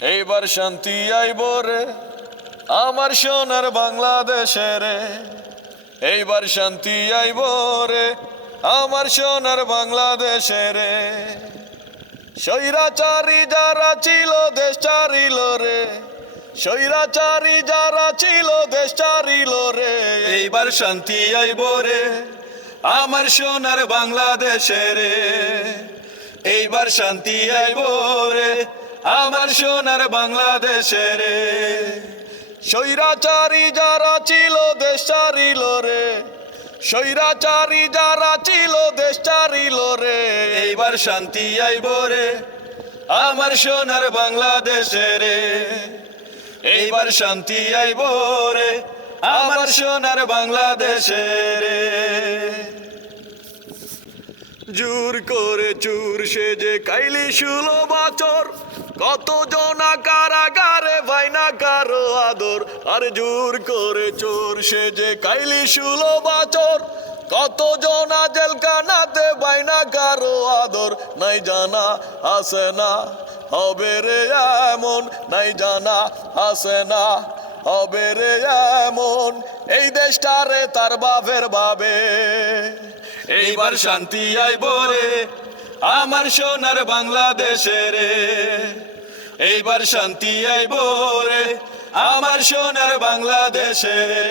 এইবার শান্তি আইব রে আমার সোনার বাংলাদেশে রে। এইবার শান্তি আইব রে আমার সোনার বাংলাদেশে রে। স্বৈরাচারী যারা ছিল দেশ চারিল রে, স্বৈরাচারী যারা ছিল দেশ চারিল রে। এইবার শান্তি আইব রে আমার সোনার বাংলাদেশে রে। এইবার শান্তি আইব রে আমার সোনার বাংলাদেশে রে। স্বৈরাচারী যারা ছিল দেশ চারিল রে, স্বৈরাচারী যারা ছিল দেশ চারিল রে। এইবার শান্তি আইব রে আমার সোনার বাংলাদেশে রে। এইবার শান্তি আইব রে আমার সোনার বাংলাদেশে রে। জোর করে চুর সেজে কাইলি 16 বছর, কত জনা কারাগারে ভাইনা কারো আদর। আর জোর করে চোর সেজে কাইলি 16 বছর, কত জনা জেলখানাতে বাইনা কারো আদর। নাই জানা আসে না হবে রে এমন, নাই জানা আসে না হবে রে এমন। এই দেশটারে তার বাপের বাবে। এইবার শান্তি আইব রে আমার সোনার বাংলাদেশে রে। এইবার শান্তি আইব রে আমার সোনার বাংলাদেশে রে।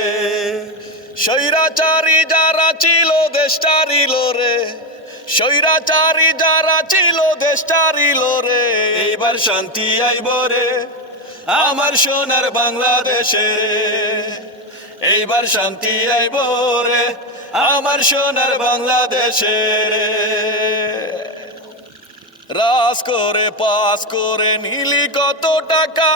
স্বৈরাচারী যারা ছিল দেশ চারিল রে, স্বৈরাচারী যারা ছিল দেশ চারিল রে। এইবার শান্তি আইব রে আমার সোনার বাংলাদেশে রে। এইবার শান্তি আইব রে আমার সোনার বাংলাদেশে রে। রাজ করে পাস করে নিলি কত টাকা,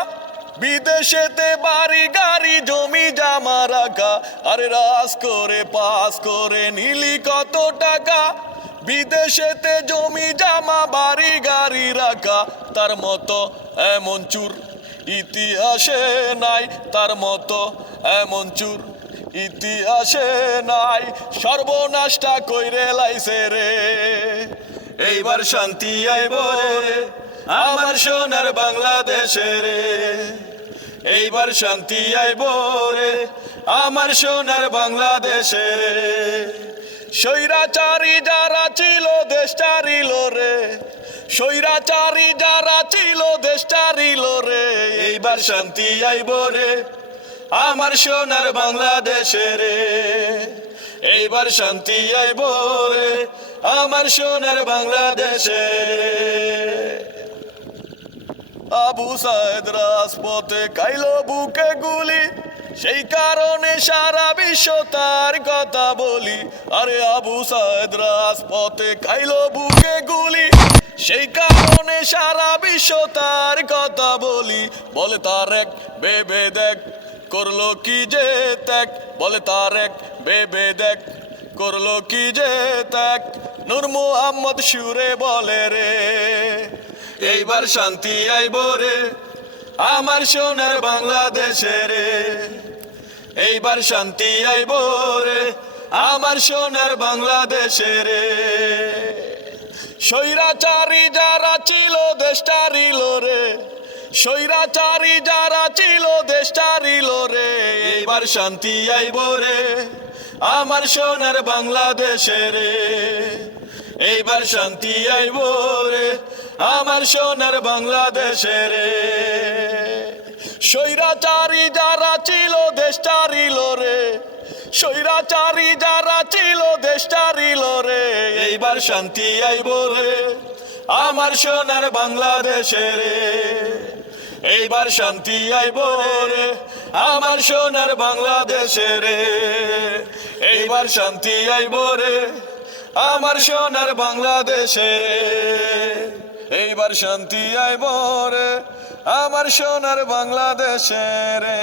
বিদেশেতে বাড়ি গাড়ি জমি জামা রাখা। আরে রাজ করে পাস করে নিলি কত টাকা, বিদেশেতে জমি জামা বাড়ি গাড়ি রাখা। তার মতো এমন চুর ইতিহাসে নাই, তার মতো এমন চুর ইতিহাসে নাই। সর্বনাশটা কইরে লাইছে রে। এইবার শান্তি আইব রে আমার সোনার বাংলাদেশে রে। এইবার শান্তি আইব রে আমার সোনার বাংলাদেশে রে। স্বৈরাচারী যারা ছিল দেশ চারিল রে, স্বৈরাচারী যারা ছিল দেশ চারিল রে। এইবার শান্তি আইব রে আমার সোনার বাংলাদেশে রে। এইবার শান্তি আইব রে আমার সোনার বাংলাদেশে রে। আবু সাইদ রাজপথে খাইলো বুকে গুলি, সেই কারণে সারা বিশ্ব তার কথা বলি। আরে আবু সাইদ রাজপথে খাইলো বুকে গুলি, সেই কারণে সারা বিশ্ব তার কথা বলি। বলে তার এক ভেবে দেখ করলো কি যে ত্যাগ, বলে তার এক ভেবে দেখ করলো কি যে ত্যাগ। নূর মোহাম্মদ সুরে বলে রে। এইবার শান্তি আইব রে আমার সোনার বাংলাদেশে রে। এইবার শান্তি আইব রে আমার সোনার বাংলাদেশে রে। স্বৈরাচারী যারা ছিল দেশ চারিল রে, স্বৈরাচারী যারা ছিল দেশ চারিল রে। এইবার শান্তি আইব রে আমার সোনার বাংলাদেশে রে। এইবার শান্তি আইব রে আমার সোনার বাংলাদেশে রে। স্বৈরাচারী যারা ছিল দেশ চারিল রে, স্বৈরাচারী যারা ছিল দেশ চারিল রে। এইবার শান্তি আইব রে আমার সোনার বাংলাদেশে রে। এইবার শান্তি আইব রে আমার সোনার বাংলাদেশে রে। এইবার শান্তি আইব রে আমার সোনার বাংলাদেশে রে। এইবার শান্তি আইব রে আমার সোনার বাংলাদেশে রে।